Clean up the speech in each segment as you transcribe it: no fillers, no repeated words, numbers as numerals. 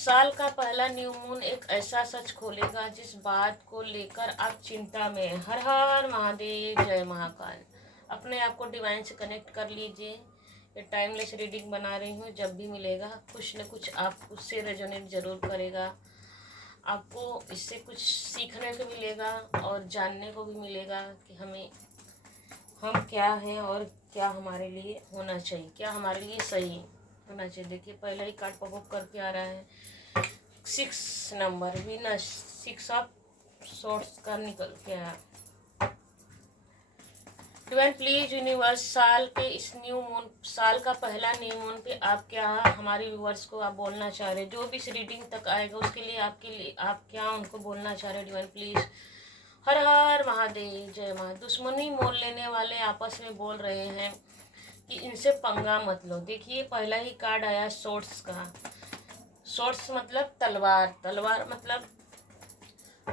साल का पहला न्यू मून एक ऐसा सच खोलेगा जिस बात को लेकर आप चिंता में हैं। हर हर महादेव, जय महाकाल। अपने आप को डिवाइन से कनेक्ट कर लीजिए। ये टाइमलेस रीडिंग बना रही हूँ, जब भी मिलेगा कुछ न कुछ आप उससे रेजोनेट जरूर करेगा। आपको इससे कुछ सीखने को मिलेगा और जानने को भी मिलेगा कि हम क्या हैं और क्या हमारे लिए होना चाहिए, क्या हमारे लिए सही होना चाहिए। देखिए पहला ही कार्ड पॉपअप करके आ रहा है 6 नंबर, वीनस 6 ऑफ सोर्ट्स का निकल के आया। डिवाइन प्लीज यूनिवर्स, साल के इस न्यू मून, साल का पहला न्यू मून पे आप क्या हमारे व्यूवर्स को आप बोलना चाह रहे हैं, जो भी इस रीडिंग तक आएगा उसके लिए आप क्या उनको बोलना चाह रहे हैं। Divine please. हर हर महादेव, जय माँ। दुश्मनी मोल लेने वाले आपस में बोल रहे हैं कि इनसे पंगा मत लो। देखिए पहला ही कार्ड आया सोर्ट्स का। सोर्ट्स मतलब तलवार, तलवार मतलब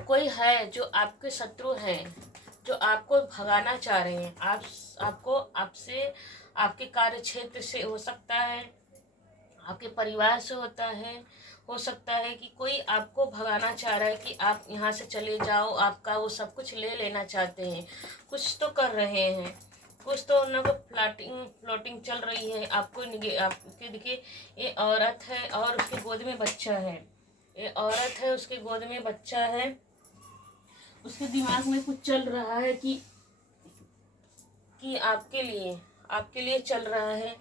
कोई है जो आपके शत्रु हैं, जो आपको भगाना चाह रहे हैं। आपको आपसे, आपके कार्य क्षेत्र से हो सकता है, आपके परिवार से होता है, हो सकता है कि कोई आपको भगाना चाह रहा है कि आप यहाँ से चले जाओ, आपका वो सब कुछ ले लेना चाहते हैं। कुछ तो कर रहे हैं, कुछ तो उन लोगों को फ्लोटिंग चल रही है। आपके देखिए ये औरत है और उसके गोद में बच्चा है। ये औरत है, उसके गोद में बच्चा है। उसके दिमाग में कुछ चल रहा है कि आपके लिए चल रहा है।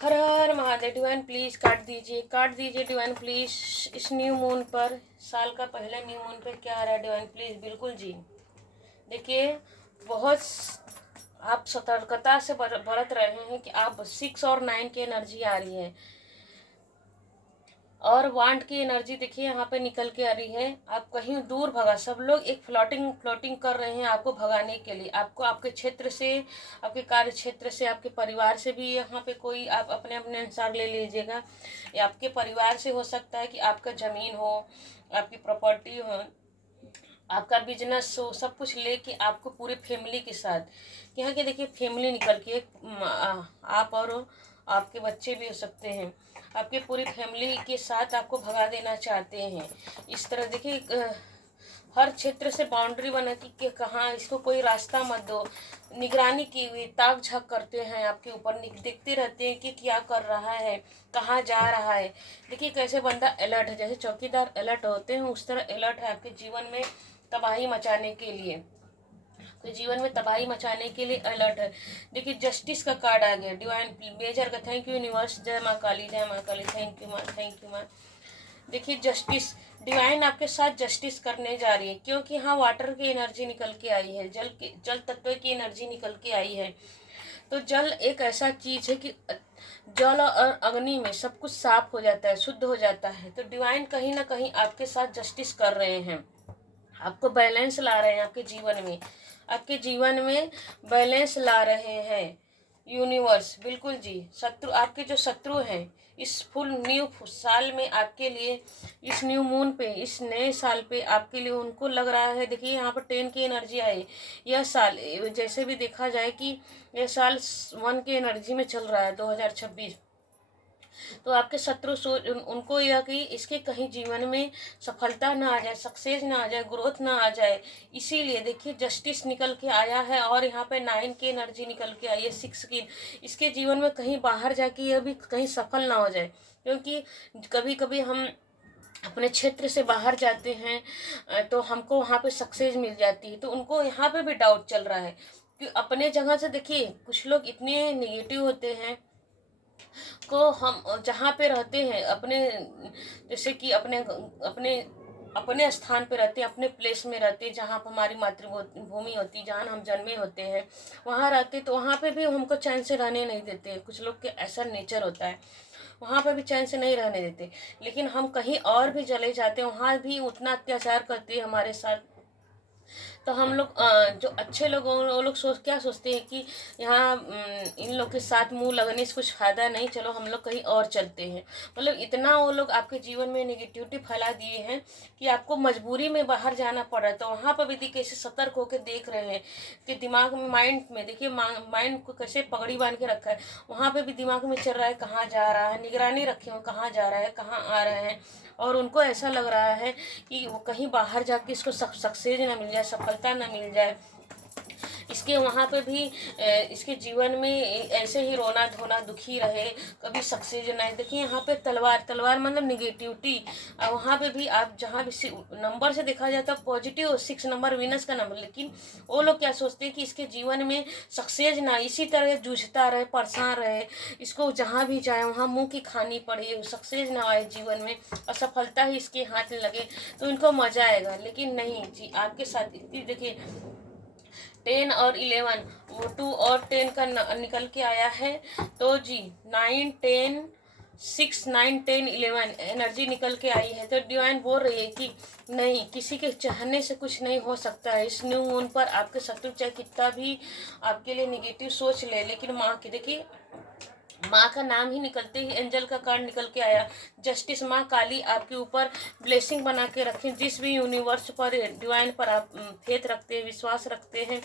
हर हर महादेव। डिवाइन प्लीज काट दीजिए डिवाइन प्लीज। इस न्यू मून पर, साल का पहला न्यू मून पे क्या आ रहा है डिवाइन प्लीज। बिल्कुल जी, देखिए बहुत आप सतर्कता से बरत रहे हैं कि आप 6 और 9 की एनर्जी आ रही है और वांट की एनर्जी देखिए यहाँ पे निकल के आ रही है। आप कहीं दूर भगा, सब लोग एक फ्लोटिंग कर रहे हैं आपको भगाने के लिए। आपको आपके क्षेत्र से, आपके कार्य क्षेत्र से, आपके परिवार से भी यहाँ पे कोई आप अपने अपने अनुसार ले लीजिएगा। या आपके परिवार से हो सकता है कि आपका ज़मीन हो, आपकी प्रॉपर्टी हो, आपका बिजनेस हो, सब कुछ लेके आपको पूरे फैमिली के साथ, यहाँ के देखिए फैमिली निकल के आप और आपके बच्चे भी हो सकते हैं, आपके पूरी फैमिली के साथ आपको भगा देना चाहते हैं। इस तरह देखिए हर क्षेत्र से बाउंड्री बना कि कहाँ इसको कोई रास्ता मत दो। निगरानी की हुई, ताक झाक करते हैं आपके ऊपर, देखते रहते हैं कि क्या कर रहा है, कहाँ जा रहा है। देखिए कैसे बंदा अलर्ट है, जैसे चौकीदार अलर्ट होते हैं उस तरह अलर्ट है आपके जीवन में तबाही मचाने के लिए, आपके जीवन में तबाही मचाने के लिए अलर्ट है। देखिए जस्टिस का कार्ड आ गया डिवाइन मेजर का। थैंक यू यूनिवर्स, जय माँ काली, जय माँ काली। थैंक यू माँ, थैंक यू माँ। देखिए जस्टिस, डिवाइन आपके साथ जस्टिस करने जा रही है, क्योंकि यहाँ वाटर की एनर्जी निकल के आई है, जल तत्व की एनर्जी निकल के आई है। तो जल एक ऐसा चीज है कि जल और अग्नि में सब कुछ साफ हो जाता है, शुद्ध हो जाता है। तो डिवाइन कहीं ना कहीं आपके साथ जस्टिस कर रहे हैं, आपको बैलेंस ला रहे हैं आपके जीवन में बैलेंस ला रहे हैं यूनिवर्स। बिल्कुल जी। शत्रु, आपके जो शत्रु हैं इस फुल न्यू साल में आपके लिए, इस न्यू मून पे, इस नए साल पे आपके लिए उनको लग रहा है। देखिए यहाँ पर 10 की एनर्जी आई। यह साल जैसे भी देखा जाए कि यह साल 1 की एनर्जी में चल रहा है 2026। तो आपके शत्रु उनको यह कि इसके कहीं जीवन में सफलता ना आ जाए, सक्सेस ना आ जाए, ग्रोथ ना आ जाए, इसीलिए देखिए जस्टिस निकल के आया है। और यहाँ पे 9 की एनर्जी निकल के आई है, 6 की। इसके जीवन में कहीं बाहर जाके यह भी कहीं सफल ना हो जाए, क्योंकि कभी कभी हम अपने क्षेत्र से बाहर जाते हैं तो हमको वहाँ पे सक्सेस मिल जाती है, तो उनको यहाँ पे भी डाउट चल रहा है कि अपने जगह से। देखिए कुछ लोग इतने निगेटिव होते हैं को हम जहाँ पे रहते हैं अपने, जैसे कि अपने अपने अपने स्थान पे रहते हैं, अपने प्लेस में रहते हैं जहाँ पर हमारी मातृभूमि होती है, जहाँ हम जन्मे होते हैं, वहाँ रहते, तो वहाँ पे भी हमको चैन से रहने नहीं देते हैं। कुछ लोग के ऐसा नेचर होता है, वहाँ पे भी चैन से नहीं रहने देते। लेकिन हम कहीं और भी चले जाते हैं, वहाँ भी उतना अत्याचार करते हैं हमारे साथ। तो हम लोग जो अच्छे लोग हैं वो लोग क्या सोचते हैं कि यहाँ इन लोग के साथ मुंह लगने से कुछ फ़ायदा नहीं, चलो हम लोग कहीं और चलते हैं। मतलब इतना वो लोग आपके जीवन में नेगेटिविटी फैला दिए हैं कि आपको मजबूरी में बाहर जाना पड़ रहा है। तो वहाँ पर भी देखिए कैसे सतर्क होकर देख रहे हैं कि दिमाग में, माइंड में देखिए माइंड को कैसे पगड़ी बांध के रखा है। वहाँ पे भी दिमाग में चल रहा है कहाँ जा रहा है, निगरानी रखे हो कहाँ जा रहा है, कहाँ आ रहे हैं। और उनको ऐसा लग रहा है कि वो कहीं बाहर जाके इसको सक्सेस ना मिल जाए, सफलता ना मिल जाए। इसके वहाँ पे भी इसके जीवन में ऐसे ही रोना धोना, दुखी रहे, कभी सक्सेस ना। देखिए यहाँ पे तलवार मतलब निगेटिविटी। वहाँ पे भी आप जहाँ भी नंबर से देखा जाता है पॉजिटिव 6 नंबर वीनस का नंबर, लेकिन वो लोग क्या सोचते हैं कि इसके जीवन में सक्सेस ना, इसी तरह जूझता रहे, परेशान रहे, इसको जहाँ भी जाए वहाँ मुंह की खानी पड़े, सक्सेस ना आए जीवन में, असफलता ही इसके हाथ में लगे तो इनको मजा आएगा। लेकिन नहीं जी, आपके साथ इतनी देखिए 10 और 11, वो 2 और 10 का निकल के आया है। तो जी 9 10 6 9 10 11 एनर्जी निकल के आई है। तो डिवाइन बोल रही है कि नहीं, किसी के चाहने से कुछ नहीं हो सकता है। इस न्यू मून पर आपके शत्रु चाहे कितना भी आपके लिए निगेटिव सोच ले, लेकिन माँ की देखिए, माँ का नाम ही निकलते ही एंजल का कार्ड निकल के आया, जस्टिस। माँ काली आपके ऊपर ब्लेसिंग बना के रखें। जिस भी यूनिवर्स पर, डिवाइन पर आप फेथ रखते हैं, विश्वास रखते हैं,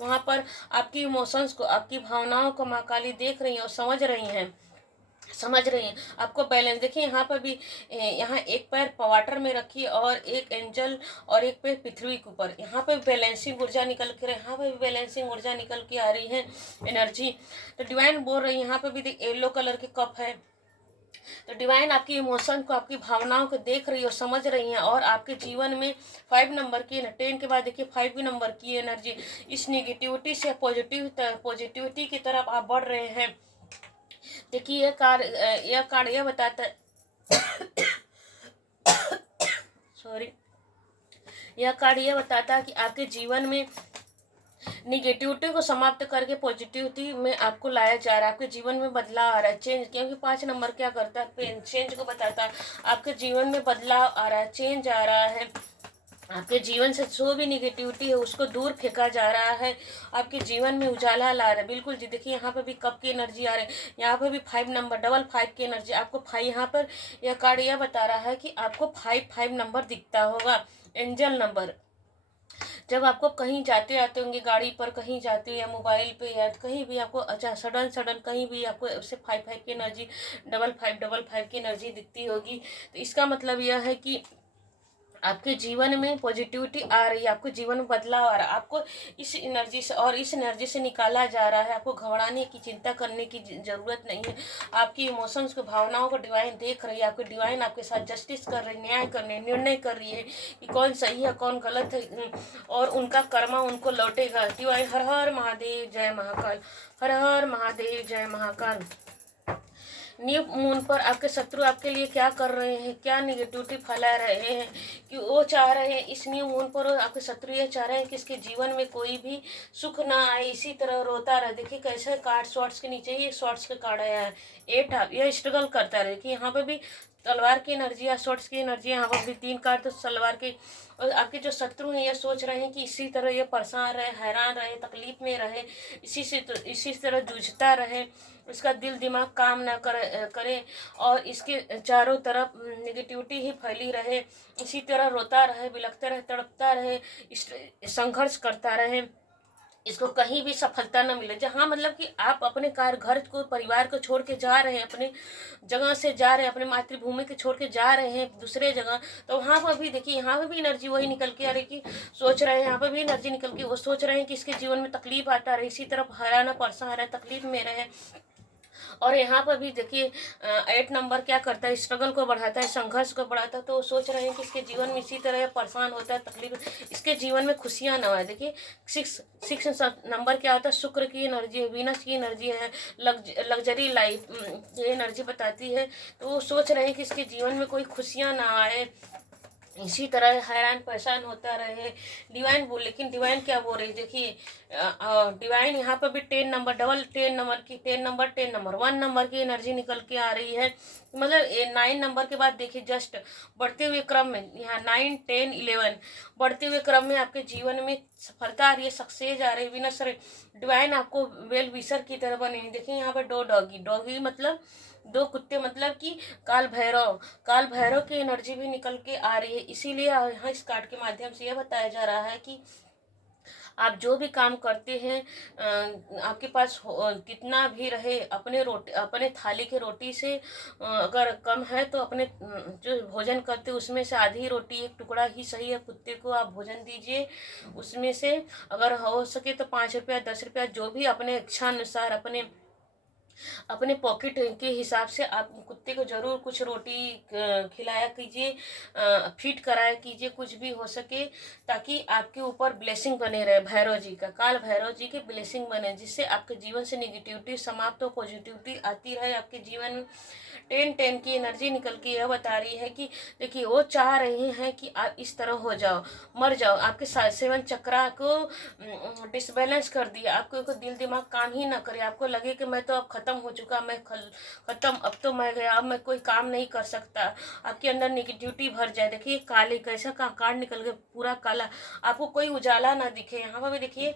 वहाँ पर आपकी इमोशंस को, आपकी भावनाओं को माँ काली देख रही हैं और समझ रही हैं। आपको बैलेंस देखिए, यहाँ पर भी यहाँ एक पैर वाटर में रखिए और एक एंजल और एक पैर पृथ्वी के ऊपर। यहाँ पे बैलेंसिंग ऊर्जा निकल के, यहाँ पे भी बैलेंसिंग ऊर्जा निकल के आ रही है, एनर्जी। तो डिवाइन बोल रही है, यहाँ पे भी येलो कलर के कप है। तो डिवाइन आपकी इमोशन को, आपकी भावनाओं को देख रही है और समझ रही है। और आपके जीवन में 5 नंबर की, 10 के बाद देखिए 5 नंबर की एनर्जी, इस निगेटिविटी से पॉजिटिविटी की तरफ आप बढ़ रहे हैं। देखिए यह कार्ड यह बताता है सॉरी, यह कार्ड यह बताता है कि आपके जीवन में निगेटिविटी को समाप्त करके पॉजिटिविटी में आपको लाया जा रहा है। आपके जीवन में बदलाव आ रहा है, चेंज। क्योंकि 5 नंबर क्या करता है, चेंज को बताता है। आपके जीवन में बदलाव आ रहा है, चेंज आ रहा है। आपके जीवन से जो भी निगेटिविटी है उसको दूर फेंका जा रहा है, आपके जीवन में उजाला ला रहा है। बिल्कुल जी, देखिए यहाँ पर भी कप की एनर्जी आ रही है, यहाँ पर भी 5 नंबर, डबल 5 की एनर्जी। आपको 5, यहाँ पर यह कार्ड यह बता रहा है कि आपको 5 नंबर दिखता होगा, एंजल नंबर। जब आपको कहीं जाते आते होंगे, गाड़ी पर कहीं जाते या मोबाइल पे या कहीं भी आपको अच्छा सडन कहीं भी आपको ऐसे 5 की एनर्जी, डबल फाइव की एनर्जी दिखती होगी। तो इसका मतलब यह है कि आपके जीवन में पॉजिटिविटी आ रही है, आपके जीवन में बदलाव आ रहा है। आपको इस एनर्जी से निकाला जा रहा है। आपको घबराने की, चिंता करने की जरूरत नहीं है। आपकी इमोशंस को, भावनाओं को डिवाइन देख रही है। आपके डिवाइन आपके साथ जस्टिस कर रही है, न्याय करने, निर्णय कर रही है कि कौन सही है कौन गलत है, और उनका कर्मा उनको लौटेगा। डिवाइन हर हर महादेव जय महाकाल, हर हर महादेव जय महाकाल। न्यू मून पर आपके शत्रु आपके लिए क्या कर रहे हैं, क्या निगेटिविटी फैला रहे हैं, कि वो चाह रहे हैं इस न्यू मून पर आपके शत्रु ये चाह रहे हैं कि इसके जीवन में कोई भी सुख ना आए, इसी तरह रोता रहे। देखिए कैसे कार्ड शॉर्ट्स के नीचे ही शॉर्ट्स का कार्ड आया है, 8 आप यह स्ट्रगल करता रहे। कि यहाँ पे भी तलवार की एनर्जी या शॉर्ट्स की एनर्जी, यहाँ पर भी 3 कार्ड तो तलवार की। और आपके जो शत्रु हैं ये सोच रहे हैं कि इसी तरह ये परेशान रहे, हैरान रहे, तकलीफ में रहे, इसी तरह जूझता रहे, इसका दिल दिमाग काम ना करे और इसके चारों तरफ निगेटिविटी ही फैली रहे, इसी तरह रोता रहे, बिलखता रहे, तड़पता रहे, संघर्ष करता रहे, इसको कहीं भी सफलता न मिले। जहाँ मतलब कि आप अपने घर को, परिवार को छोड़ के जा रहे हैं, अपने जगह से जा रहे हैं, अपने मातृभूमि के छोड़ के जा रहे हैं दूसरे जगह, तो वहाँ पर भी देखिए, यहाँ पर भी एनर्जी वही निकल के आ रही कि सोच रहे हैं, यहाँ पर भी एनर्जी निकल के वो सोच रहे हैं कि इसके जीवन में तकलीफ आता रहे, इसी तरफ हैरान परेशान रहे, तकलीफ में रहे। और यहाँ पर भी देखिए 8 नंबर क्या करता है, स्ट्रगल को बढ़ाता है, संघर्ष को बढ़ाता है। तो सोच रहे हैं कि इसके जीवन में इसी तरह परेशान होता है, तकलीफ, इसके जीवन में खुशियाँ ना आए। देखिए 6 नंबर क्या होता है, शुक्र की एनर्जी है, वीनस की एनर्जी है, लग्जरी लाइफ ये एनर्जी बताती है। तो वो सोच रहे हैं कि इसके जीवन में कोई खुशियाँ ना आए, इसी तरह हैरान परेशान होता रहे। डिवाइन बोल, लेकिन डिवाइन क्या बोल रही, देखिए डिवाइन यहाँ पर भी 10 नंबर, डबल 10 नंबर की, 10 नंबर 1 नंबर की एनर्जी निकल के आ रही है। मतलब 9 नंबर के बाद देखिए जस्ट बढ़ते हुए क्रम में यहाँ 9, 10, 11 बढ़ते हुए क्रम में आपके जीवन में सफलता आ रही है, सक्सेस आ रही है। विनर सर डिवाइन आपको वेल विशर की तरह बने। देखिए यहाँ पर दो डॉगी, डॉगी मतलब दो कुत्ते, मतलब कि काल भैरव की एनर्जी भी निकल के आ रही है। इसीलिए यहाँ इस कार्ड के माध्यम से यह बताया जा रहा है कि आप जो भी काम करते हैं, आपके पास कितना भी रहे, अपने थाली के रोटी से अगर कम है तो अपने जो भोजन करते उसमें से आधी रोटी, एक टुकड़ा ही सही है, कुत्ते को आप भोजन दीजिए। उसमें से अगर हो सके तो 5 रुपया 10 रुपया जो भी अपने इच्छा अनुसार अपने पॉकेट के हिसाब से आप कुत्ते को जरूर कुछ रोटी खिलाया कीजिए, फीड कराया कीजिए, कुछ भी हो सके, ताकि आपके ऊपर ब्लेसिंग बने रहे भैरव जी का, काल भैरव जी की ब्लेसिंग बने, जिससे आपके जीवन से निगेटिविटी समाप्त हो, पॉजिटिविटी आती रहे आपके जीवन में। 10-10 की एनर्जी निकल के यह बता रही है कि देखिए वो चाह रहे हैं कि आप इस तरह हो जाओ, मर जाओ, आपके 7 चक्रा को डिसबैलेंस कर दिया, आपको दिल दिमाग काम ही ना करे, आपको लगे कि मैं तो अब खत्म हो चुका, मैं खत्म, अब तो मैं गया, अब मैं कोई काम नहीं कर सकता, आपके अंदर निगेटिविटी भर जाए। देखिए काले कैसा कार्ड निकल के पूरा काला, आपको कोई उजाला ना दिखे। यहाँ पर भी देखिए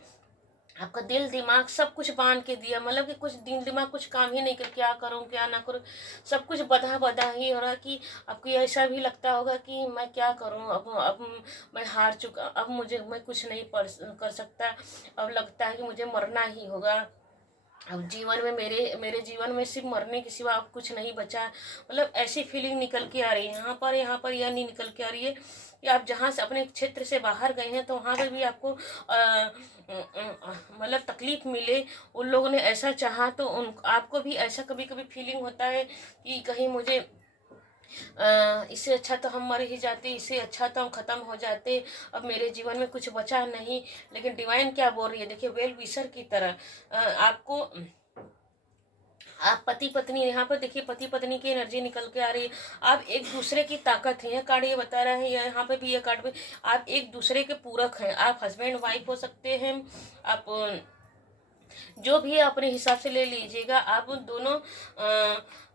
आपका दिल दिमाग सब कुछ बांध के दिया, मतलब कि कुछ दिल दिमाग कुछ काम ही नहीं कर, क्या करूं क्या ना करूं, सब कुछ बधा बधा ही हो रहा कि आपको ऐसा भी लगता होगा कि मैं क्या करूं, अब मैं हार चुका, अब मैं कुछ नहीं कर सकता, अब लगता है कि मुझे मरना ही होगा, अब जीवन में मेरे जीवन में सिर्फ मरने के सिवा अब कुछ नहीं बचा। मतलब ऐसी फीलिंग निकल के आ रही है। यहाँ पर यह नहीं निकल के आ रही है कि आप जहाँ से अपने क्षेत्र से बाहर गए हैं तो वहाँ पर भी आपको मतलब तकलीफ मिले, उन लोगों ने ऐसा चाहा तो उन आपको भी ऐसा कभी कभी फीलिंग होता है कि कहीं मुझे इससे अच्छा तो हम मर ही जाते, इससे अच्छा तो हम खत्म हो जाते, अब मेरे जीवन में कुछ बचा नहीं। लेकिन डिवाइन क्या बोल रही है, देखिए वेल विशर की तरह आपको, आप पति पत्नी, यहाँ पर देखिए पति पत्नी की एनर्जी निकल के आ रही है, आप एक दूसरे की ताकत है, यह कार्ड ये बता रहा है, यहाँ पे भी यह कार्ड पे आप एक दूसरे के पूरक हैं, आप हस्बैंड वाइफ हो सकते हैं, आप जो भी अपने हिसाब से ले लीजिएगा, आप दोनों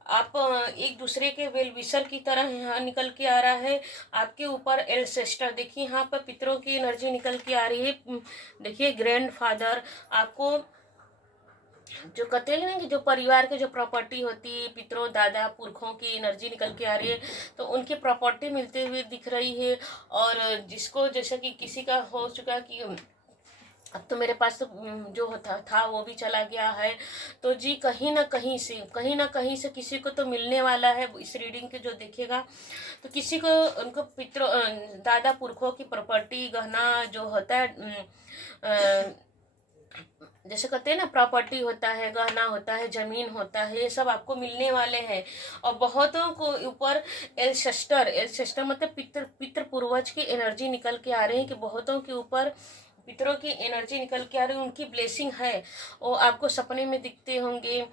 आप एक दूसरे के वेल विशर की तरह यहाँ निकल के आ रहा है। आपके ऊपर एल्सेस्टर, देखिए यहाँ पर पितरों की एनर्जी निकल के आ रही है। देखिए ग्रैंड फादर, आपको जो कहते हैं ना कि जो परिवार के जो प्रॉपर्टी होती है, पितरों दादा पुरखों की एनर्जी निकल के आ रही है, तो उनकी प्रॉपर्टी मिलते हुए दिख रही है। और जिसको जैसे कि किसी का हो चुका कि अब तो मेरे पास तो जो था वो भी चला गया है, तो जी कहीं ना कहीं से किसी को तो मिलने वाला है। इस रीडिंग के जो देखेगा तो किसी को उनको दादा पुरखों की प्रॉपर्टी गहना जो होता है, जैसे कहते हैं ना प्रॉपर्टी होता है, गहना होता है, जमीन होता है, ये सब आपको मिलने वाले हैं। और बहुतों को ऊपर एलसेस्टर मतलब पितर पूर्वज की एनर्जी निकल के आ रही है कि बहुतों के ऊपर पितरों की एनर्जी निकल के आ रही है, उनकी ब्लेसिंग है। वो आपको सपने में दिखते होंगे,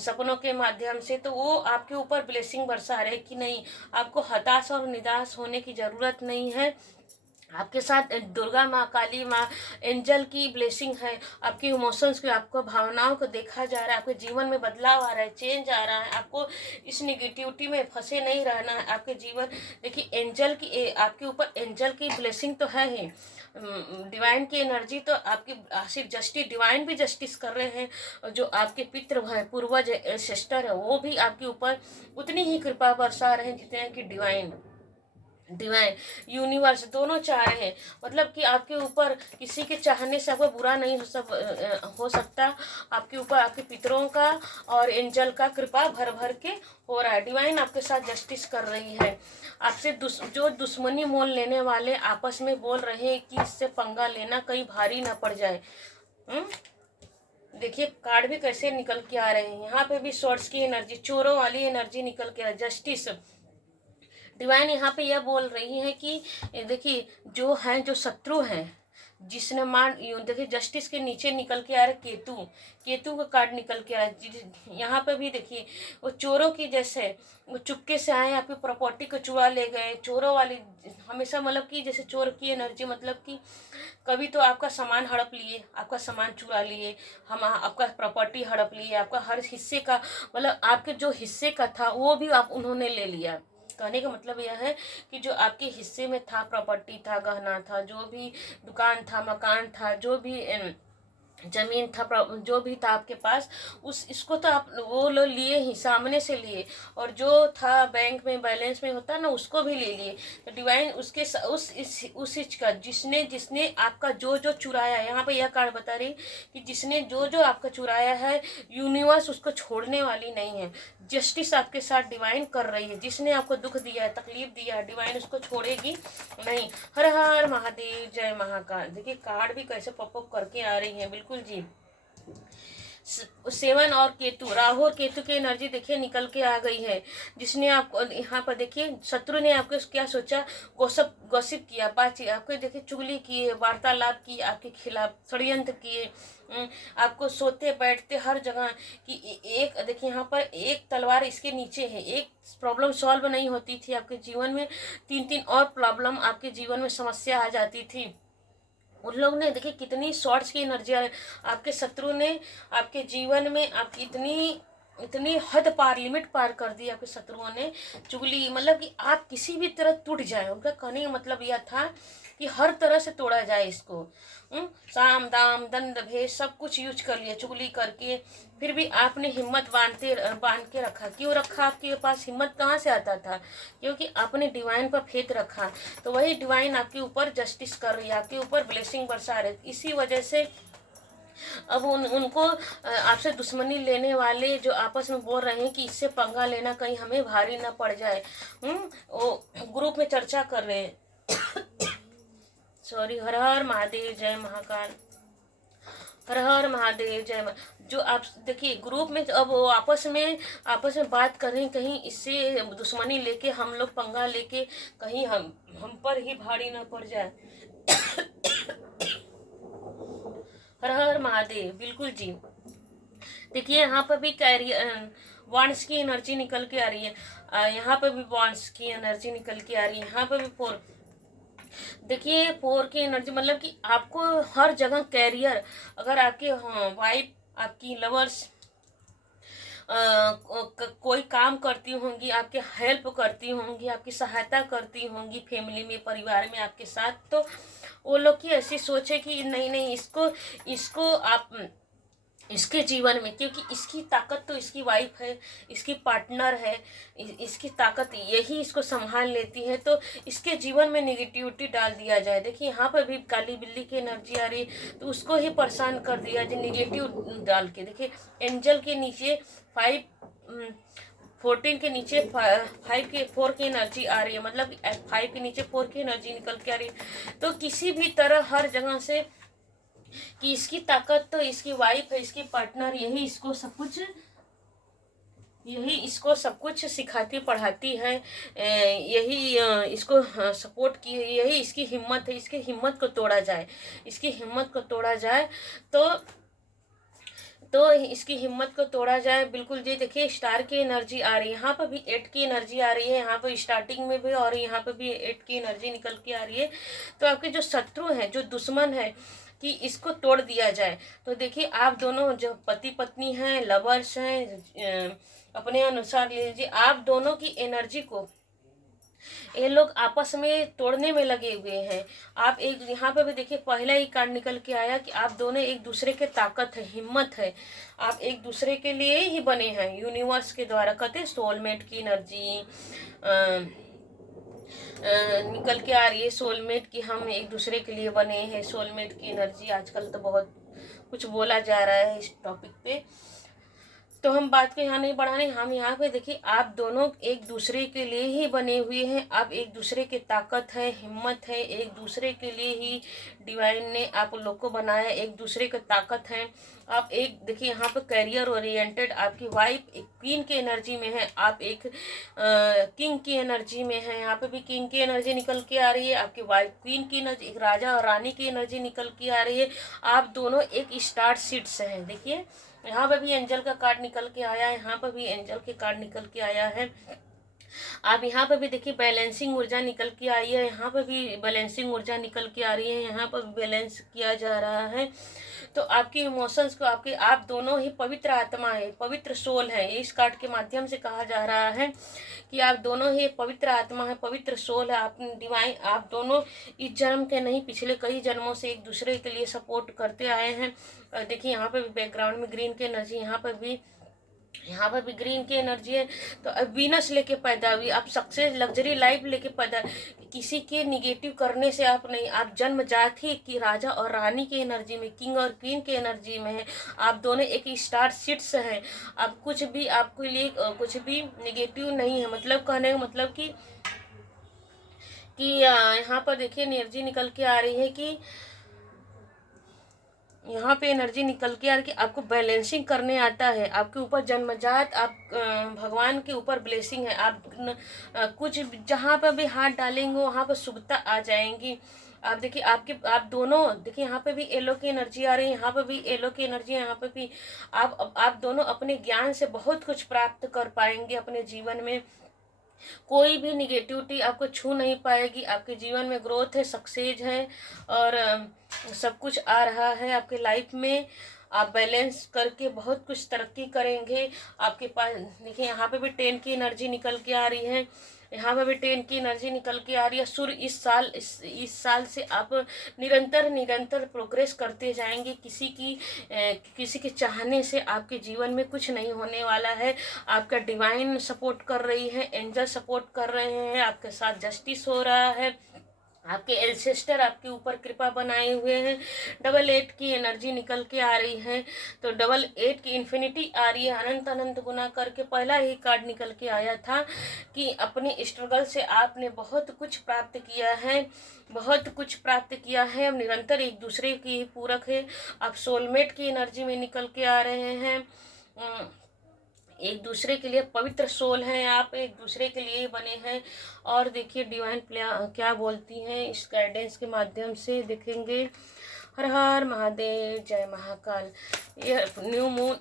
सपनों के माध्यम से, तो वो आपके ऊपर ब्लेसिंग बरसा रहे कि नहीं, आपको हताश और निराश होने की ज़रूरत नहीं है। आपके साथ दुर्गा माँ, काली माँ, एंजल की ब्लेसिंग है। आपकी इमोशंस को, आपको भावनाओं को देखा जा रहा है, आपके जीवन में बदलाव आ रहा है, चेंज आ रहा है, आपको इस निगेटिविटी में फंसे नहीं रहना है। आपके जीवन देखिए एंजल की, आपके ऊपर एंजल की ब्लेसिंग तो है ही, डिवाइन की एनर्जी तो आपकी सिर्फ जस्टिस, डिवाइन भी जस्टिस कर रहे हैं, और जो आपके पितृ है, पूर्वज है, सिस्टर है, वो भी आपके ऊपर उतनी ही कृपा बरसा रहे हैं जितने कि डिवाइन यूनिवर्स दोनों चाह रहे हैं। मतलब कि आपके ऊपर किसी के चाहने से आपको बुरा नहीं हो सकता, आपके ऊपर आपके पितरों का और एंजल का कृपा भर भर के हो रहा है। डिवाइन आपके साथ जस्टिस कर रही है। आपसे जो दुश्मनी मोल लेने वाले आपस में बोल रहे हैं कि इससे पंगा लेना कहीं भारी ना पड़ जाए। देखिए कार्ड भी कैसे निकल के आ रहे हैं, यहाँ पे भी सोर्स की एनर्जी, चोरों वाली एनर्जी निकल के आ रही है, जस्टिस। डिवाइन यहाँ पे यह बोल रही है कि देखिए जो शत्रु हैं, जिसने मान यूं देखिए जस्टिस के नीचे निकल के आ रहा है केतु, केतु का कार्ड निकल के आ रहा है। यहाँ पे भी देखिए वो चोरों की जैसे वो चुपके से आए आपकी प्रॉपर्टी को चुरा ले गए, चोरों वाली हमेशा मतलब कि जैसे चोर की एनर्जी मतलब कि कभी तो आपका सामान हड़प लिए, आपका सामान चुरा लिए, हम आपका प्रॉपर्टी हड़प लिए, आपका हर हिस्से का मतलब आपके जो हिस्से का था वो भी आप उन्होंने ले लिया। कहने का मतलब यह है कि जो आपके हिस्से में था, प्रॉपर्टी था, गहना था, जो भी दुकान था, मकान था, जो भी जमीन था, जो भी था आपके पास, उस इसको तो आप वो लोग लिए ही, सामने से लिए, और जो था बैंक में बैलेंस में होता ना उसको भी ले लिए। तो डिवाइन उसके उस चीज का जिसने जिसने आपका जो जो चुराया, यहाँ पे यह कार्ड बता रही कि जिसने जो जो आपका चुराया है, यूनिवर्स उसको छोड़ने वाली नहीं है। जस्टिस आपके साथ डिवाइन कर रही है। जिसने आपको दुख दिया है, तकलीफ दिया है, डिवाइन उसको छोड़ेगी नहीं। हर हर महादेव, जय महाकाल। देखिए कार्ड भी कैसे पॉप अप करके आ रही है, बिल्कुल जी। 7 और केतु, राहु और केतु की एनर्जी देखिए निकल के आ गई है। जिसने आपको यहाँ पर देखिए शत्रु ने आपको क्या सोचा, गॉसिप किया, बातचीत आपको देखिए चुगली किए, वार्तालाप की, आपके खिलाफ षड्यंत्र किए, आपको सोते बैठते हर जगह कि एक देखिए यहाँ पर एक तलवार इसके नीचे है। एक प्रॉब्लम सॉल्व नहीं होती थी आपके जीवन में, 3 और प्रॉब्लम आपके जीवन में समस्या आ जाती थी। उन लोग ने देखिए कितनी शॉर्ट्स की एनर्जी आपके शत्रु ने आपके जीवन में आपकी इतनी इतनी हद पार, लिमिट पार कर दी आपके शत्रुओं ने। चुगली मतलब कि आप किसी भी तरह टूट जाए, उनका कहने का मतलब यह था कि हर तरह से तोड़ा जाए इसको। साम दाम दंड भेद सब कुछ यूज कर लिया चुगली करके, फिर भी आपने हिम्मत बांध के रखा। क्यों रखा? आपके पास हिम्मत कहाँ से आता था? क्योंकि आपने डिवाइन पर फेथ रखा। तो वही डिवाइन आपके ऊपर जस्टिस कर रही है, आपके ऊपर ब्लेसिंग बरसा रही है। इसी वजह से अब उनको आपसे दुश्मनी लेने वाले जो आपस में बोल रहे हैं कि इससे पंगा लेना कहीं हमें भारी ना पड़ जाए, वो ग्रुप में चर्चा कर रहे हैं। सॉरी, हर हर महादेव, जय महाकाल। हर हर महादेव, जय जो आप देखिए ग्रुप में अब वो आपस में बात कर रहे हैं, कहीं इससे दुश्मनी लेके हम लोग पंगा लेके कहीं हम पर ही भारी ना पड़ जाए। हर हर महादेव, बिल्कुल जी। देखिए यहाँ पर भी कैरियर वॉन्ड्स की एनर्जी निकल के आ रही है। यहाँ पर भी वॉन्ड्स की एनर्जी निकल के आ रही है। यहाँ पर भी 4 देखिए 4 की एनर्जी मतलब कि आपको हर जगह कैरियर, अगर आपके वाइफ, आपकी लवर्स कोई काम करती होंगी, आपके हेल्प करती होंगी, आपकी सहायता करती होंगी फैमिली में, परिवार में आपके साथ, तो वो लोग की ऐसी सोच है कि नहीं नहीं इसको आप इसके जीवन में, क्योंकि इसकी ताकत तो इसकी वाइफ है, इसकी पार्टनर है, इसकी ताकत यही इसको संभाल लेती है, तो इसके जीवन में निगेटिविटी डाल दिया जाए। देखिए यहाँ पर भी काली बिल्ली की एनर्जी आ रही, तो उसको ही परेशान कर दिया जाए निगेटिव डाल के। देखिए एंजल के नीचे 14 के नीचे 4 की एनर्जी आ रही है, मतलब 5 के नीचे 4 की एनर्जी निकल के आ रही है। तो किसी भी तरह हर जगह से कि इसकी ताकत तो इसकी वाइफ है, इसकी पार्टनर, यही इसको सब कुछ सिखाती पढ़ाती है, यही इसको सपोर्ट की, यही इसकी हिम्मत है। इसकी हिम्मत को तोड़ा जाए, इसकी हिम्मत को तोड़ा जाए, तो इसकी हिम्मत को तोड़ा जाए। बिल्कुल जी। देखिए स्टार की एनर्जी आ रही है, यहाँ पर भी 8 की एनर्जी आ रही है, यहाँ पर स्टार्टिंग में भी और यहाँ पर भी 8 की एनर्जी निकल के आ रही है। तो आपके जो शत्रु हैं, जो दुश्मन है, कि इसको तोड़ दिया जाए। तो देखिए आप दोनों जो पति पत्नी हैं, लवर्स हैं, अपने अनुसार लीजिए, आप दोनों की एनर्जी को ये लोग आपस में तोड़ने में लगे हुए हैं। आप एक यहाँ पे भी देखिए पहला ही कार्ड निकल के आया कि आप दोनों एक दूसरे के ताकत है, हिम्मत है, आप एक दूसरे के लिए ही बने हैं यूनिवर्स के द्वारा। कहते सोलमेट की एनर्जी निकल के आ रही है, सोलमेट की, हम एक दूसरे के लिए बने हैं, सोलमेट की एनर्जी। आजकल तो बहुत कुछ बोला जा रहा है इस टॉपिक पे। तो हम बात को यहाँ नहीं बढ़ाने, हम यहाँ पे देखिए आप दोनों एक दूसरे के लिए ही बने हुए हैं। आप एक दूसरे की ताकत है, हिम्मत है, एक दूसरे के लिए ही डिवाइन ने आप लोग को बनाया, एक दूसरे की ताकत है। आप एक देखिए यहाँ पे करियर ओरिएंटेड, आपकी वाइफ एक क्वीन की एनर्जी में है, आप एक किंग की एनर्जी में है। यहाँ पे भी किंग की एनर्जी निकल के आ रही है, आपकी वाइफ क्वीन की एनर्जी, एक राजा और रानी की एनर्जी निकल के आ रही है। आप दोनों एक स्टार सीड्स हैं। देखिए यहाँ पर भी एंजल का कार्ड निकल के आया है, यहाँ पर भी एंजल के कार्ड निकल के आया है। आप यहाँ पर भी देखिए बैलेंसिंग ऊर्जा निकल के आई है, यहाँ पर भी बैलेंसिंग ऊर्जा निकल के आ रही है, यहाँ पर बैलेंस किया जा रहा है। तो आपके इमोशंस को आपके आप दोनों ही पवित्र आत्मा है, पवित्र सोल है। इस कार्ड के माध्यम से कहा जा रहा है कि आप दोनों ही पवित्र आत्मा है, पवित्र सोल है। आप डिवाइन, आप दोनों इस जन्म के नहीं पिछले कई जन्मों से एक दूसरे के लिए सपोर्ट करते आए हैं। देखिए यहाँ पे भी बैकग्राउंड में ग्रीन की एनर्जी, यहाँ पर भी ग्रीन की एनर्जी है। तो अब वीनस लेके पैदा हुई, आप सक्सेस लग्जरी लाइफ लेके पैदा, किसी के निगेटिव करने से आप नहीं, आप जन्मजात ही कि राजा और रानी की एनर्जी में, किंग और क्वीन की एनर्जी में है। आप दोनों एक स्टार सीड्स हैं। अब कुछ भी आपके लिए कुछ भी निगेटिव नहीं है। मतलब कहने का मतलब कि यहाँ पर देखिए एनर्जी निकल के आ रही है कि यहाँ पे एनर्जी निकल के आ रही है कि आपको बैलेंसिंग करने आता है। आपके ऊपर जन्मजात आप भगवान के ऊपर ब्लेसिंग है। आप कुछ जहाँ पर भी हाथ डालेंगे वहाँ पर शुभता आ जाएंगी। आप देखिए आप दोनों देखिए यहाँ पे भी येलो की एनर्जी आ रही है, यहाँ पे भी येलो की एनर्जी है, यहाँ पे भी आप दोनों अपने ज्ञान से बहुत कुछ प्राप्त कर पाएंगे अपने जीवन में। कोई भी निगेटिविटी आपको छू नहीं पाएगी। आपके जीवन में ग्रोथ है, सक्सेस है और सब कुछ आ रहा है आपके लाइफ में। आप बैलेंस करके बहुत कुछ तरक्की करेंगे। आपके पास देखिए यहाँ पे भी 10 की एनर्जी निकल के आ रही है, यहाँ पे भी 10 की एनर्जी निकल के आ रही है। सूर्य इस साल से आप निरंतर प्रोग्रेस करते जाएंगे। किसी के चाहने से आपके जीवन में कुछ नहीं होने वाला है। आपका डिवाइन सपोर्ट कर रही है, एंजल सपोर्ट कर रहे हैं, आपके साथ जस्टिस हो रहा है, आपके एंसेस्टर आपके ऊपर कृपा बनाए हुए हैं। 8 की एनर्जी निकल के आ रही है। तो 8 की इन्फिनिटी आ रही है, अनंत अनंत गुना करके। पहला ही कार्ड निकल के आया था कि अपने स्ट्रगल से आपने बहुत कुछ प्राप्त किया है, बहुत कुछ प्राप्त किया है। अब निरंतर एक दूसरे की पूरक है। आप सोलमेट की एनर्जी में निकल के आ रहे हैं। एक दूसरे के लिए पवित्र सोल हैं, आप एक दूसरे के लिए बने हैं। और देखिए डिवाइन क्या बोलती हैं इस गाइडेंस के माध्यम से देखेंगे। हर हर महादेव, जय महाकाल। ये न्यू मून,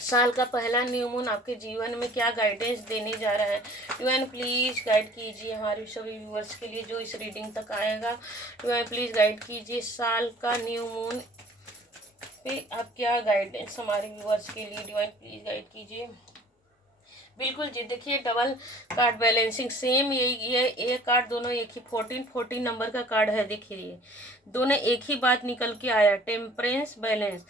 साल का पहला न्यू मून आपके जीवन में क्या गाइडेंस देने जा रहा है। डिवाइन प्लीज गाइड कीजिए हमारे सभी व्यूअर्स के लिए जो इस रीडिंग तक आएगा। डिवाइन प्लीज गाइड कीजिए साल का न्यू मून पे आप क्या गाइडेंस हमारे व्यूअर्स के लिए। डिवाइन प्लीज गाइड कीजिए। बिल्कुल जी, देखिए डबल कार्ड बैलेंसिंग सेम ये कार्ड दोनों एक ही 14 नंबर का कार्ड है। देखिए ये दोनों एक ही बात निकल के आया, टेम्परेंस बैलेंस।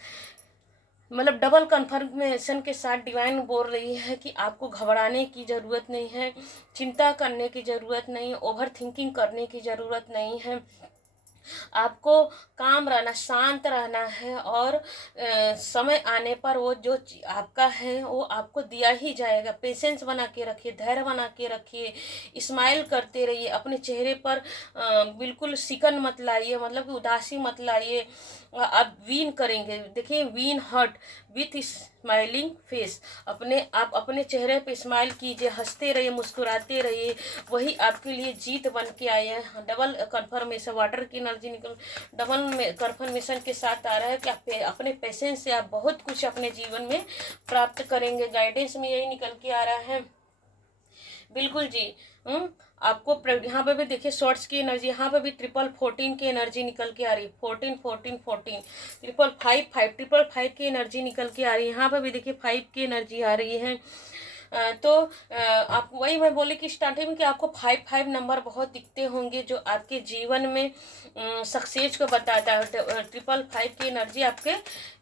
मतलब डबल कन्फर्मेशन के साथ डिवाइन बोल रही है कि आपको घबराने की ज़रूरत नहीं है, चिंता करने की ज़रूरत नहीं, ओवर थिंकिंग करने की ज़रूरत नहीं है। आपको काम रहना, शांत रहना है और समय आने पर वो जो आपका है वो आपको दिया ही जाएगा। पेशेंस बना के रखिए, धैर्य बना के रखिए, स्माइल करते रहिए। अपने चेहरे पर बिल्कुल सिकन मत लाइए, मतलब कि उदासी मत लाइए। आप विन करेंगे। देखिए win heart with smiling face. आप अपने चेहरे पे स्माइल कीजिए, हंसते रहिए, मुस्कुराते रहिए। वही आपके लिए जीत बन के आई है। डबल कन्फर्मेशन, वाटर की एनर्जी निकल डबल कन्फर्मेशन के साथ आ रहा है कि आप अपने पेशेंस से आप बहुत कुछ अपने जीवन में प्राप्त करेंगे। गाइडेंस में यही निकल के आ रहा है। बिल्कुल जी। आपको यहाँ पे भी देखिए शॉर्ट्स की एनर्जी, यहाँ पे भी 14 की एनर्जी निकल के आ रही है। 14 555 की एनर्जी निकल के आ रही है। यहाँ पे भी देखिए 5 की एनर्जी आ रही है। तो आप वही मैं बोली कि स्टार्टिंग में कि आपको 5 नंबर बहुत दिखते होंगे जो आपके जीवन में सक्सेस को बताता है। 555 की एनर्जी आपके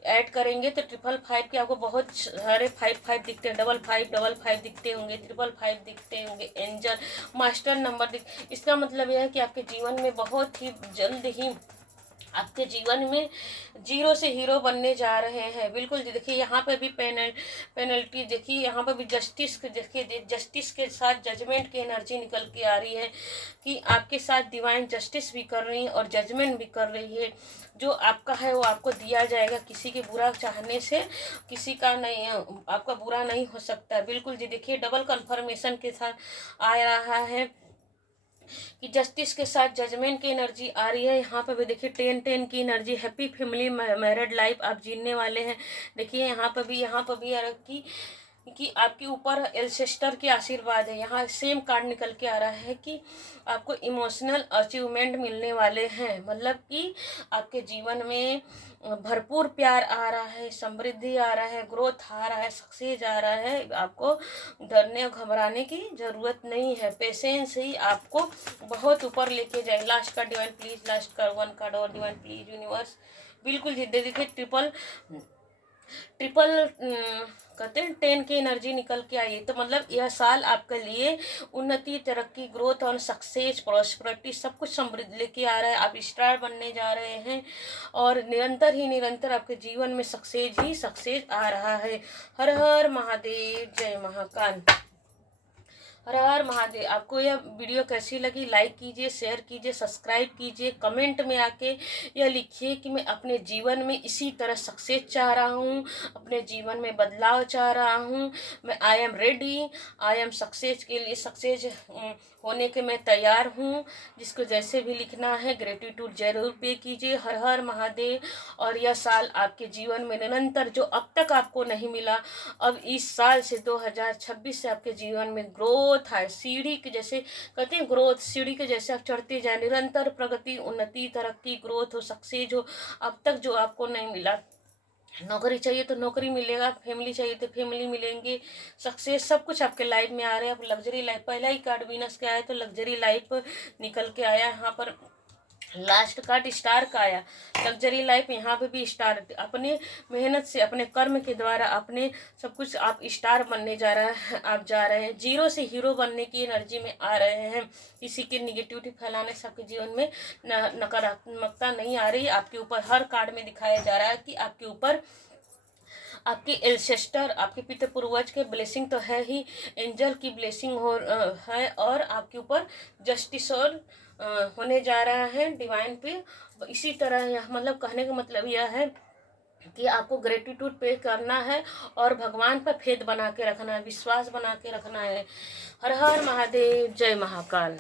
ऐड करेंगे तो 555 के आपको बहुत सारे 5 दिखते हैं। 5 दिखते होंगे, 555 दिखते होंगे। एंजल मास्टर नंबर इसका मतलब यह है कि आपके जीवन में बहुत ही जल्द ही आपके जीवन में जीरो से हीरो बनने जा रहे हैं। बिल्कुल जी, देखिए यहाँ पे भी पेनल्टी देखिए, यहाँ पे भी देखिए जस्टिस के साथ जजमेंट की एनर्जी निकल के आ रही है कि आपके साथ डिवाइन जस्टिस भी कर रही है और जजमेंट भी कर रही है। जो आपका है वो आपको दिया जाएगा। किसी के बुरा चाहने से किसी का नहीं, आपका बुरा नहीं हो सकता। बिल्कुल जी, देखिए डबल कन्फर्मेशन के साथ आ रहा है कि जस्टिस के साथ जजमेंट की एनर्जी आ रही है। यहाँ पे भी देखिए 10-10 की energy, happy family married life आप जीने वाले हैं। देखिए यहाँ पर भी कि आपके ऊपर एल्सेस्टर के आशीर्वाद है। यहाँ सेम कार्ड निकल के आ रहा है कि आपको इमोशनल अचीवमेंट मिलने वाले हैं। मतलब कि आपके जीवन में भरपूर प्यार आ रहा है, समृद्धि आ रहा है, ग्रोथ आ रहा है, सक्सेस आ रहा है। आपको डरने और घबराने की ज़रूरत नहीं है। पेशेंस ही आपको बहुत ऊपर लेके जाए। लास्ट का डिवाइन प्लीज, लास्ट का 1 कार्ड और डिवाइन प्लीज यूनिवर्स। बिल्कुल जी, देखिए ट्रिपल ट्रिपल कहते हैं 10 की एनर्जी निकल के आई है। तो मतलब यह साल आपके लिए उन्नति, तरक्की, ग्रोथ और सक्सेस, प्रॉस्पेरिटी सब कुछ समृद्धि लेके आ रहा है। आप स्टार बनने जा रहे हैं और निरंतर आपके जीवन में सक्सेस ही सक्सेस आ रहा है। हर हर महादेव, जय महाकाल। हर हर महादेव। आपको यह वीडियो कैसी लगी? लाइक कीजिए, शेयर कीजिए, सब्सक्राइब कीजिए। कमेंट में आके यह लिखिए कि मैं अपने जीवन में इसी तरह सक्सेस चाह रहा हूँ, अपने जीवन में बदलाव चाह रहा हूँ। मैं I am ready, I am success के लिए, सक्सेस होने के मैं तैयार हूँ। जिसको जैसे भी लिखना है ग्रेटिट्यूड जरूर पे कीजिए। हर हर महादेव। और यह साल आपके जीवन में निरंतर जो अब तक आपको नहीं मिला, अब इस साल से 2026 से आपके जीवन में ग्रोथ है। सीढ़ी के जैसे कहते हैं, ग्रोथ सीढ़ी के जैसे आप चढ़ते जाए, निरंतर प्रगति, उन्नति, तरक्की, ग्रोथ हो, सक्सेस हो। अब तक जो आपको नहीं मिला, नौकरी चाहिए तो नौकरी मिलेगा, फैमिली चाहिए तो फैमिली मिलेंगे, सक्सेस सब कुछ आपके लाइफ में आ रहे हैं। आप लग्जरी लाइफ, पहला ही कार्ड वीनस का आया तो लग्जरी लाइफ निकल के आया। यहाँ पर लास्ट कार्ड स्टार का आया, लग्जरी लाइफ। यहाँ पे भी स्टार, अपने मेहनत से, अपने कर्म के द्वारा, अपने सब कुछ आप स्टार बनने जा रहा है। आप जा रहे हैं जीरो से हीरो बनने की एनर्जी में आ रहे हैं। किसी की निगेटिविटी फैलाने से आपके जीवन में नकारात्मकता नहीं आ रही। आपके ऊपर हर कार्ड में दिखाया जा रहा है कि आपके ऊपर आपके एल्सेस्टर, आपके पिता पूर्वज के ब्लेसिंग तो है ही, एंजल की ब्लेसिंग है और आपके ऊपर जस्टिस और होने जा रहा है डिवाइन पे। इसी तरह यह मतलब कहने का मतलब यह है कि आपको ग्रेटिट्यूड पे करना है और भगवान पर फेथ बना के रखना है, विश्वास बना के रखना है। हर हर महादेव, जय महाकाल।